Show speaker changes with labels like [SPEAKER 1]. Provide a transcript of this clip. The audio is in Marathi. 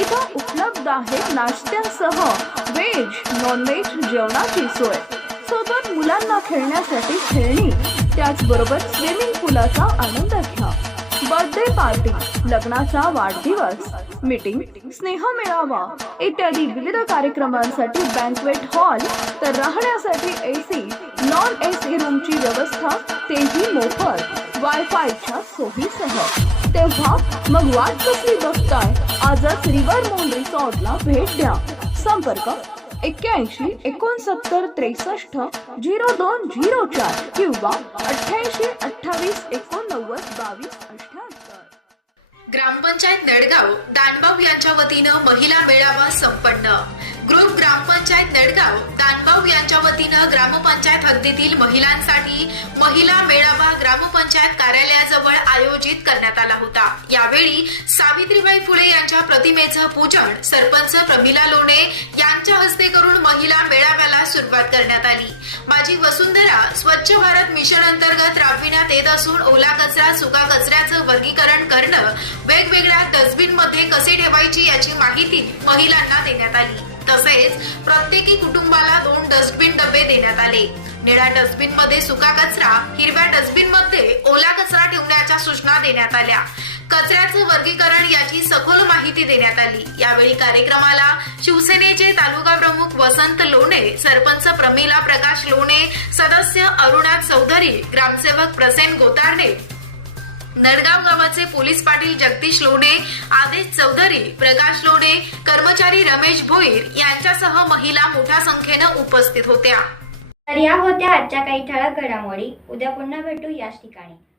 [SPEAKER 1] इथं उपलब्ध आहे नाश्त्यासह व्हेज नॉनव्हेज जेवणाची सोय. सोबत मुलांना खेळण्यासाठी खेळणी त्याचबरोबर स्विमिंग पूलाचा आनंद घ्या. बर्थडे पार्टी लग्नाचा वाढदिवस मीटिंग स्नेह मिळावा इत्यादी विविध कार्यक्रमांसाठी बँकवेट हॉल तर राहण्यासाठी एसी नॉन एसी रूमची व्यवस्था तेही मोफत. वायफायच्या सोयीसह. तेव्हा मग वाट कसली बघताय आजच रिव्हर मोन रिसॉर्टला भेट द्या. संपर्क एक्क्याऐंशी एकोणसत्तर त्रेसष्ट झिरो दोन झिरो चार किंवा अठ्ठ्याऐंशी अठ्ठावीस एकोणनव्वद बावीस अठ्ठ्याहत्तर
[SPEAKER 2] ग्रामपंचायत नडगाव दानबाव यांच्या वतीनं महिला मेळावा संपन्न. ग्रुप ग्रामपंचायत नडगाव दानगाव यांच्या वतीनं ग्रामपंचायत हद्दीतील महिलांसाठी महिला मेळावा ग्रामपंचायत कार्यालयाजवळ आयोजित करण्यात आला होता. यावेळी सावित्रीबाई फुले यांच्या प्रतिमेचं पूजन सरपंच प्रमिला लोणे यांच्या हस्ते करून महिला मेळाव्याला सुरुवात करण्यात आली. माझी वसुंधरा स्वच्छ भारत मिशन अंतर्गत राबविण्यात येत असून ओला कचरा सुका कचऱ्याचं वर्गीकरण करणं वेगवेगळ्या डस्टबिनमध्ये कसे ठेवायची याची माहिती महिलांना देण्यात आली. तसेच प्रत्येकी कुटुंबाला दोन डस्टबिन डबे देण्यात आले. निळ्या डस्टबिनमध्ये सुका कचरा हिरव्या डस्टबिनमध्ये ओला कचरा ठेवण्याच्या सूचना देण्यात आल्या. कचऱ्याचं वर्गीकरण याची सखोल माहिती देण्यात आली. यावेळी कार्यक्रमाला शिवसेनेचे तालुका प्रमुख वसंत लोणे सरपंच प्रमिला प्रकाश लोणे सदस्य अरुणा चौधरी ग्रामसेवक प्रसेन गोतारणे नडगाव गावाचे पोलीस पाटील जगदीश लोणे आदेश चौधरी प्रकाश लोणे कर्मचारी रमेश भोईर यांच्यासह महिला मोठ्या संख्येनं उपस्थित होत्या.
[SPEAKER 3] तर या होत्या आजच्या काही ठळक घडामोडी. उद्या पुन्हा भेटू याच ठिकाणी.